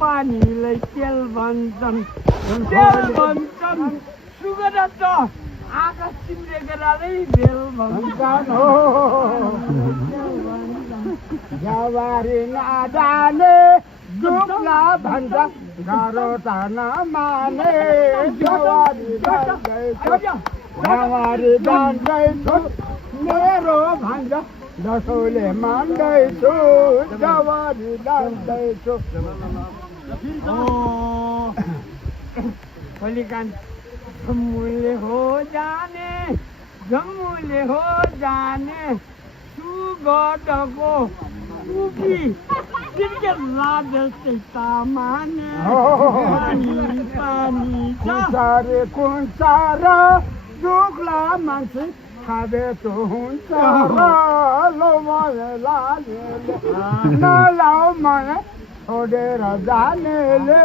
पानीलाई तेल भन्छन् सुगेर त आँखा चिम्रेकोलाई बेल भन्छन् जवारी नजाने दुख्ला भन्छ गाह्रो त नमाने जवारी जान्दैछु मेरो भन्छ दसौले मान्दैछु जवारी जान्दैछु भोलिकान जम्मूले हो जाने सुगडको उकी क्रिकेट लाजस्तै तामाने पानी सारे कुन्चार दुख्ला मान्छे खाबे त हुन्छ नलाउ मलाई छोडेर जानेले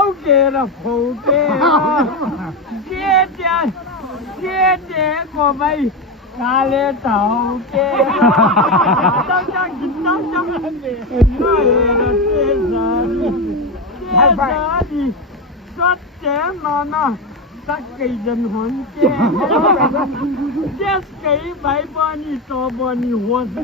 औकेर फौकेर केटेको भाइ काले टाउके सत्य मन सक्कैजन हुन्थे त्यसकै भाइ पनि त बनी होस्